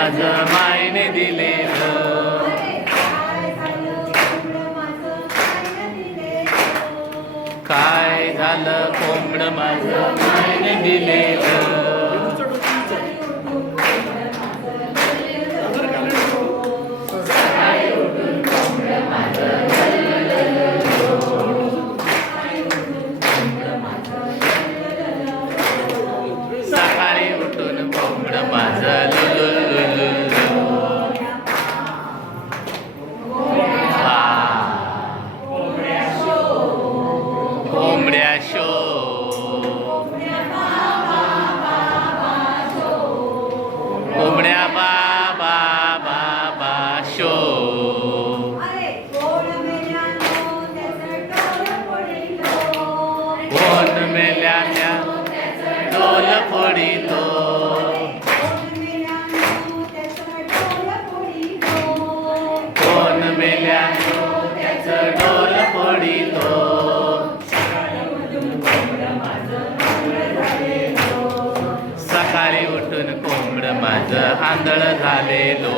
माझं मायने दिलेलं. काय झालं कोंबडं माझं मायने दिलेलं. सकाळी उठून कोंबडं माझं लुलुलुलुलु. कोंबड्या शो. कोंबड्या बा बा बा बा शो. कोण मेल्याच्या डोल फोडितो. कोण मेल्यानो त्याचं डोल फोडितो. सकाळी उठून कोंबडं माझं आंधळ झालेलो.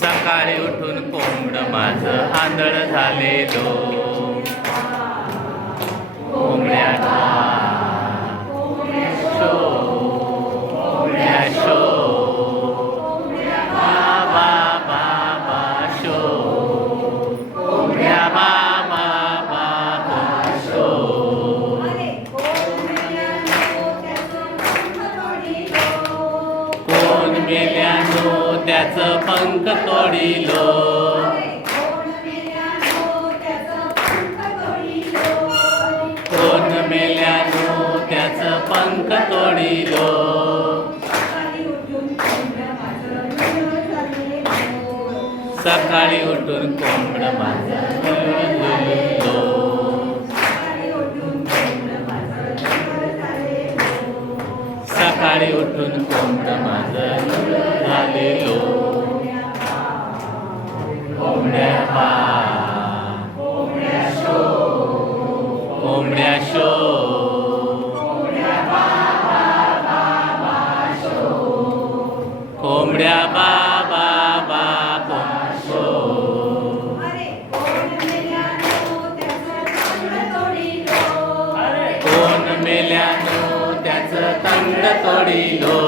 सकाळी उठून कोंबडं माझं आंधळ झालेलो. कोंबड्या शो. कोंबड्या शो. बा बा बा शो. कोंबड्या बा बा बा शो. कोण मेल्यानो त्याचं पंख तोडिलो. कोण मेल्यानो त्याचं पंख तोडिलो. सकाळी उठून कोंबडं माझं लुलुलुलु. सकाळी उठून कोंबडं माझं झालेलो. कोंबड्या बा. कोंबड्या शो. कोंबड्या शो. कोंबड्या बा बा बा शो. कोण मेल्यानो त्याचं तंड तोडिलो.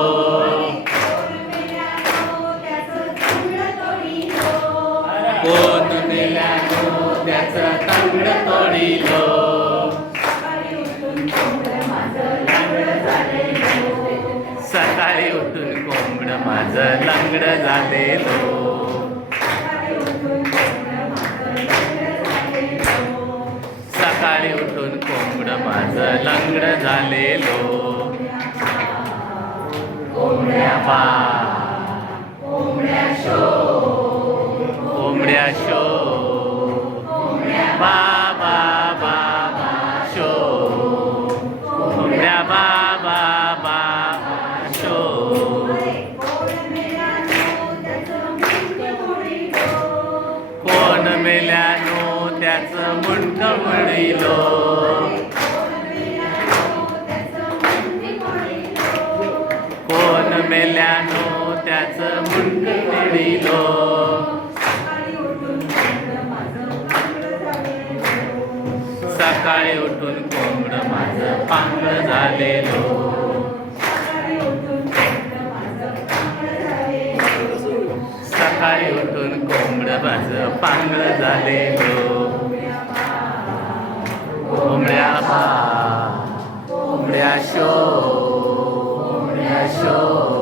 कोण मेल्यानो त्याचं तंड तोडिलो. सकाळी उठून कोंबडं माझं लंगडं झालेलो. सकाळी उठून कोंबडं माझं लंगडं झालेलो. कोंबड्या बा. कोंबड्या शो. कोंबड्या शो. बा बा बा बा शो. कोंबड्या बा बा बा शो. कोण मेल्यानो त्याचं मुंड मोडिलो. कोण मेल्यानो त्याचं मुंड मोडिलो. सकाळी उठून कोंबडं माझं पांगळ झालेलो. सकाळी उठून कोंबडं माझं पांगळ झालेलो. कोंबड्या बा. कोंबड्या शो. कोंबड्या शो.